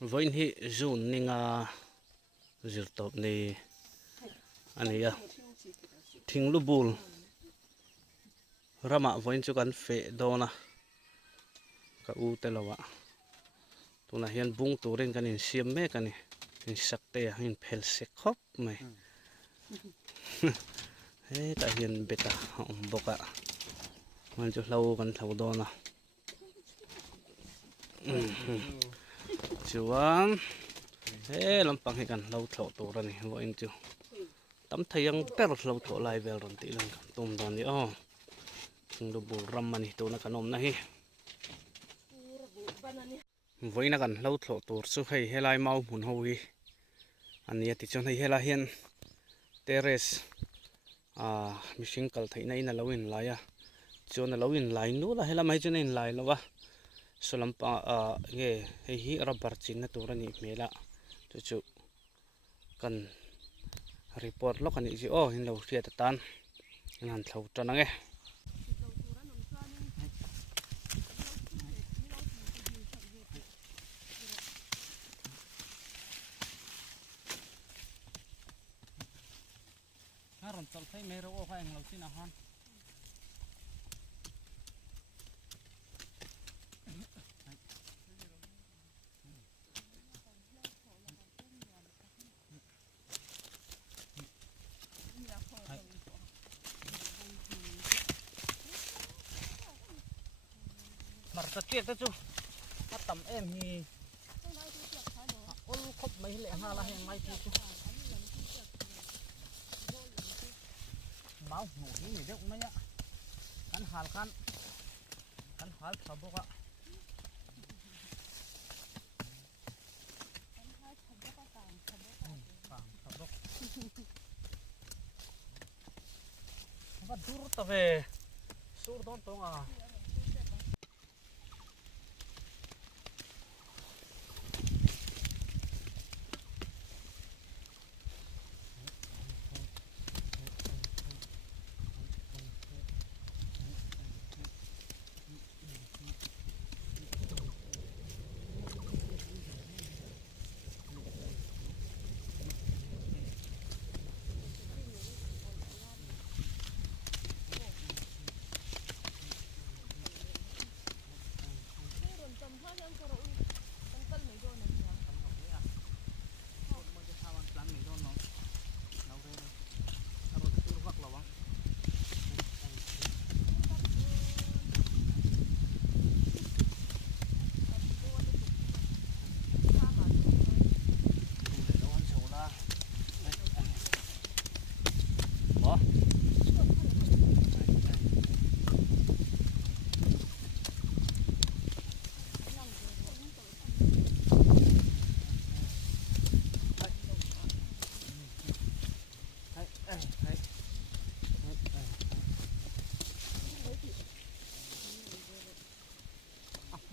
với hi zun ninga zir top ni anh ya thing lubul rama voin chu kan fe dona ka u te lawa tuna hian bung turin kan in siam me kan in sakte in phel se khop mai he ta hian beta boka man chu hlo kan thlo dona chuan he lampang hi kan hlo thlo tur ani voin chu tam thayang per hlo tho lai vel ron ti lang tum don ni o lu bul ram ani to na kanom na hi voina kan hlo thlo tur chu hei helai mau mun ho hi ania ti chon hei hela hian terrace mihring kal theina in alo in laia chuan alo in lai nu la hela mai chuan in lai lawa solampa nge hei hi rubber chin na tur ani mela chu chu kan report lo kan ji o hin lo hria ta tan nan thlo tana nge ron chal thai me ro o kha ang lo chin a han mar ta tiek ta chu ta tam em hi ol khop mai le ha la heng mai chu máu nổ hi ni deuh mai a kan hal thaboka thabok ba dur ta ve sur don tonga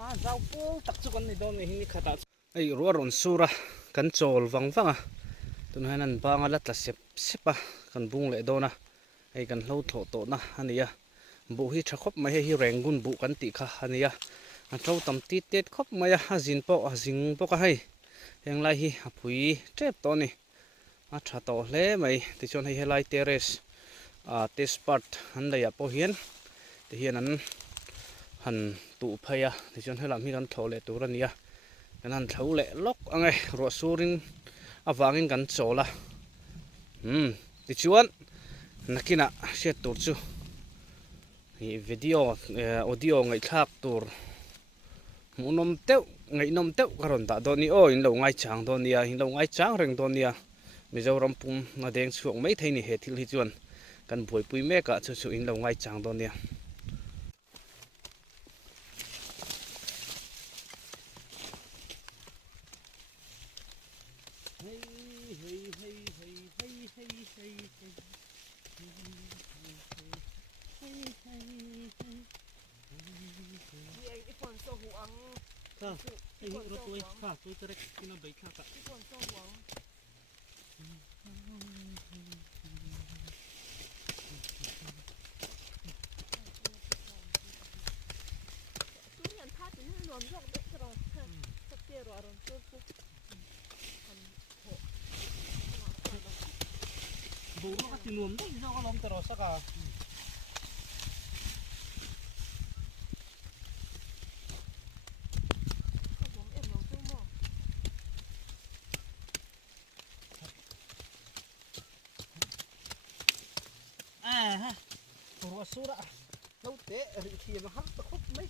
ma zau pul tak chu kan ni don ni hi khata ai ro ron sura kan chol wangwanga tun hanan banga la tla sep sepa kan bung le dona ai kan hlo tho to na ania bu hi thakop mai hi rengun bu kan ti kha ania a tro tam ti tet khop mai a jin po a jing po ka hai heng lai hi a phui trep to ni a tha to hle mai ti chon hi helai terrace test part han la ya po hian te hian an han tu phaya ti chon helam hi kan thole tur ania kan han thau le lok angai ro surin awangin kan chola ti chuan nakina she tur chu hi video audio ngai thak tur munom teu ngai nom teu karon ta doni o in lo ngai chang donia in lo ngai chang reng donia mizoram pum na deng chuak mai theini he thil hi chuan kan boi pui me ka chu chu in lo ngai chang donia Ka, ini rotoi, ka, tu terek kena baik ka. Tu yang tha tin rom yok de tro. Sak te ro aron tutu kan ho buru ka tinuom dai isa ka lom terosa ka bom em nong tu mo ha buru sura lâu té ri thi ma ha ta khop mai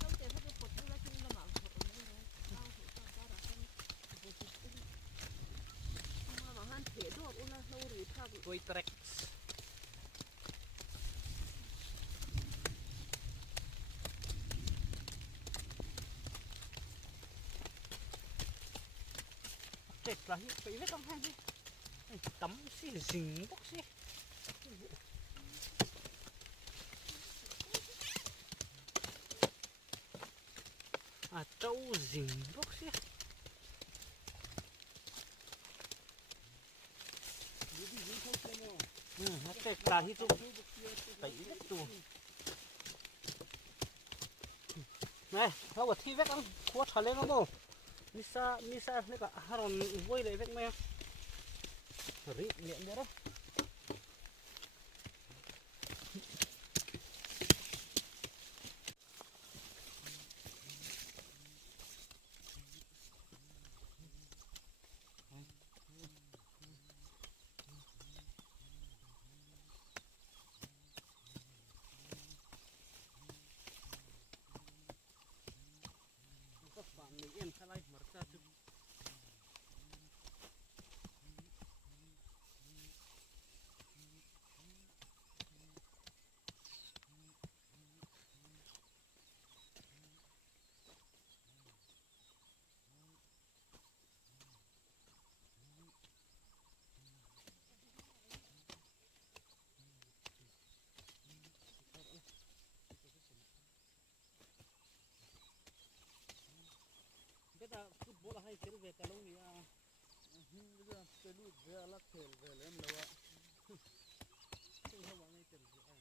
tao te tha pot la tin la ma ho mai ro tao ho ta ra kan bo ti ma han the do una lo ri tha toy trek trek lah hi pe ve kam han hi tắm xì xình bốc xì à trâu rình bốc xì nó trek là hi tu pe ve tu này how ở thi ve kam khua thà lên không Nisa này cả haron vui lại ve mày ri liệm đấy các bạn mình yên khai lại mở ra chụp biết là football hay chơi về cái lâu này à bây giờ chơi đút về lắc thèl về lên lâu ạ chơi không bằng này tiền gì à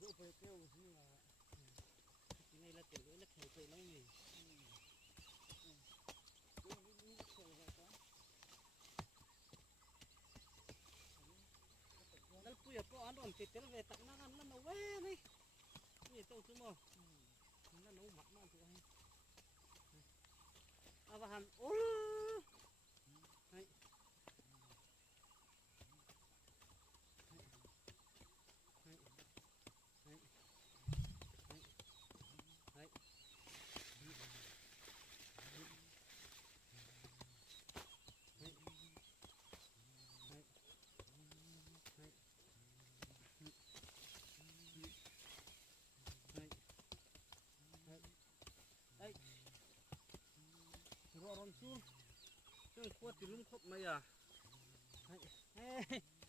dỗ về kêu gì là cái này là tiền lưỡi lắc thèl chơi lâu này dal puya po ano ang titel ve tak na kan na we ni ni to sumo na no mak ma tu ai abahan ul hai hai hai ron surซึ่งขวดที่ลุ่มครบไหมอ่ะ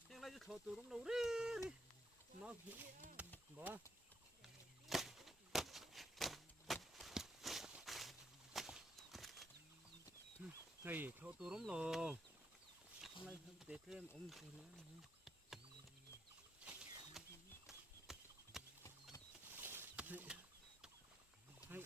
ยังไงจะถอดตัวลงเราเรื่อยมาบ่ไอ้ถอดตัวลงเราอะไรเตะเต็มอมตัวนี้ให้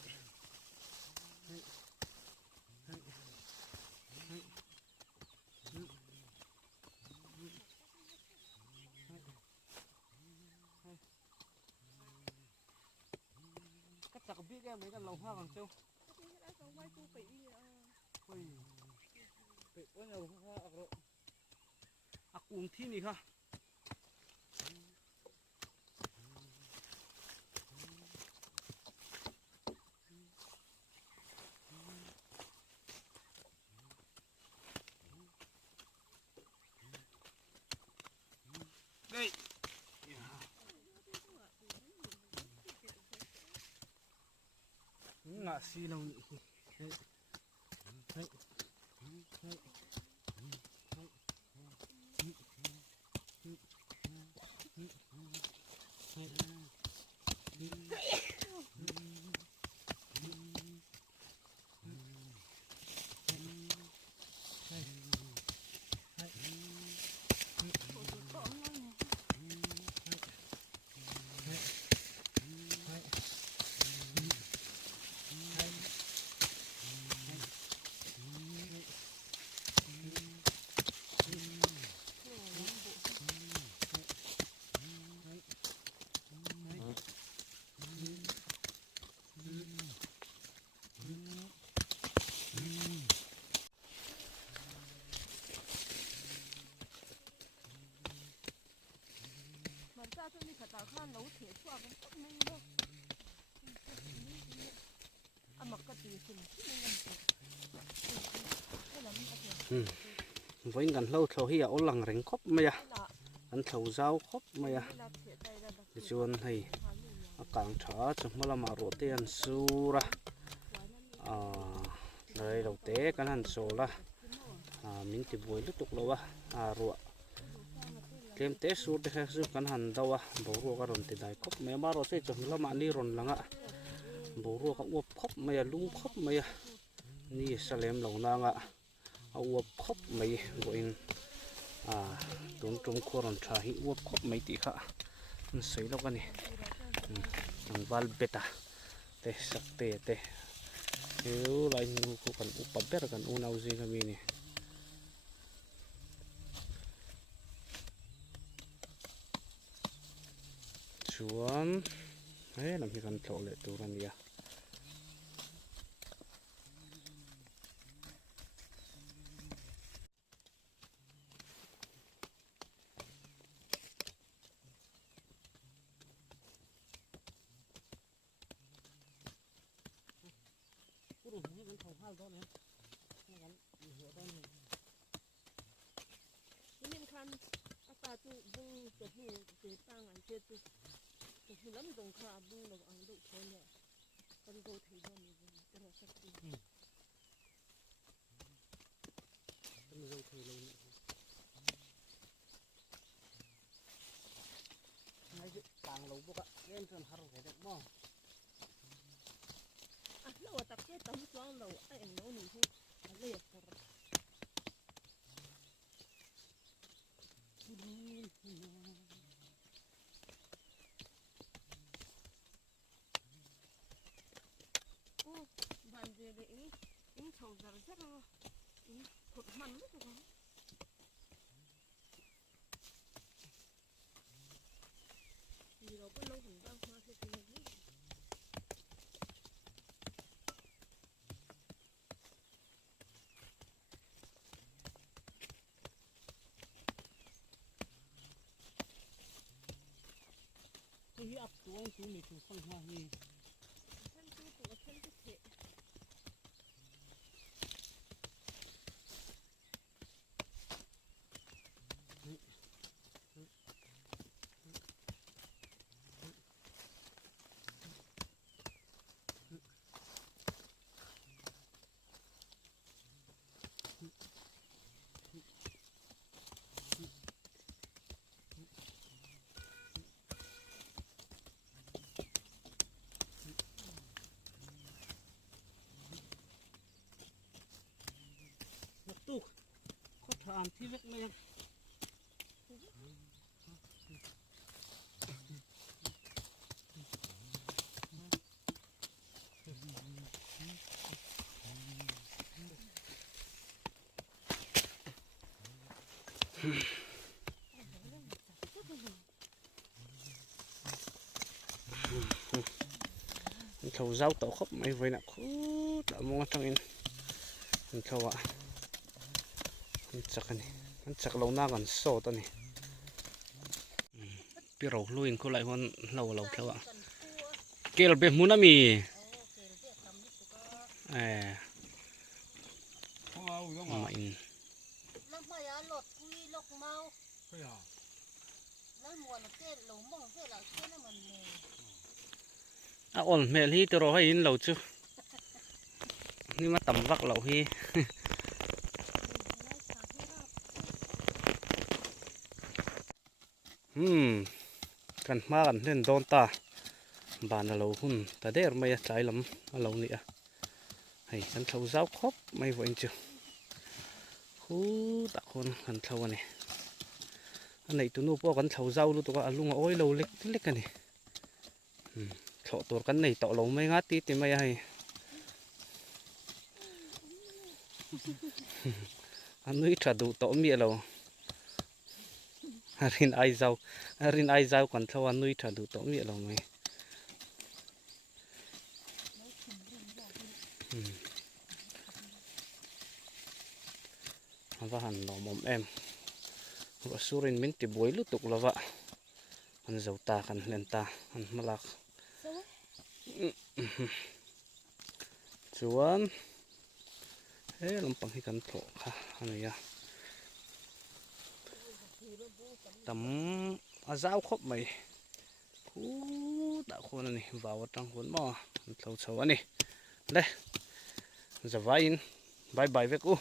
cắt chặt biết em mấy con lồng hoa bằng châu ôiเป็ดว่าเราว่าอักอุ้งที่นี่ค่ะเฮ้ยngã xì đâu ฮ้ยเฮ้ยเฮ้ย với ngắn lâu thầu hi áo lằng rèn khóc mày à ngắn thầu dao khóc mày à chuan hay càng trả cho mà làm mà roti ăn sura đây đầu té cái hành sổ là mình thì buổi lúc tục lâu ruộng kem té sur thì khác giúp cái hành đâu bố ruộng cái ròn thì đại khóc mày mà rồi sẽ cho mình làm ăn đi ròn lằng bố ruộng cái uốp khóc mày lúng khóc mày ni salem lâu nang uốp khóc mày gọi tốn trung khu ròn trà hi uốp khóc mày tí khá sấy lâu cái này val beta te sak te eu lai nu ko kan upaber kan unau zi kami ni chuan làm hi kan thlo le tur ania Mình khăn ta tu bung tập bung để tăng anh chết tu tập bung lắm đồng khá bung là anh đủ thôi nè con đồ thấy đâu mình cái là sắc tu con dâu thấy lâu này càng lâu bốc lên trên haro cái đẹp không lâu tập cái tấm xoang lâu anh nấu nỉ thôi anh lấy phở bạn về để in thầu giờ rất là in thột mặn rất là vì nó có lâu hơn bao hoa sẽ thế này hi ap tuang tu mi tu sang ha hi thân tu của thân tu thể tu có tham thi vết mày thầu rau tàu khóc mày với nè đã mua trong in thầu chắc này chắc lâu na còn sổ tao này bị rầu luôn cô lại hơn lâu lâu theo kêu bé muốn mi mạnh ổn mẹ hi từ rồi hay in lâu chứ nhưng mà tầm vắc lâu hi kan ma kan len don ta ban lo hun ta der mai chai lam lo ni hay kan thâu zau khop mai vô anh chưa khu ta con kan thâu này anh này tụi nó po kan thâu zau lu tụi alung oi lo lek lek cái này thọตัวกันnày tọ lo mai ngát tí mai hay anh nuôi trả đủ tọ mía lo rin ai zau còn thâu anh nuôi trả đủ tọ mía lo mày và hẳn nó mồm em và surin mình thì buổi lúc tục là vậy anh giàu ta cần lên ta anh mà lạc chuan he lampang hi kan thlo kha ani ya tam azau khop mai khu ta khon ani wawa tang khon ma thlo chho ani le zawain bye bye ve ku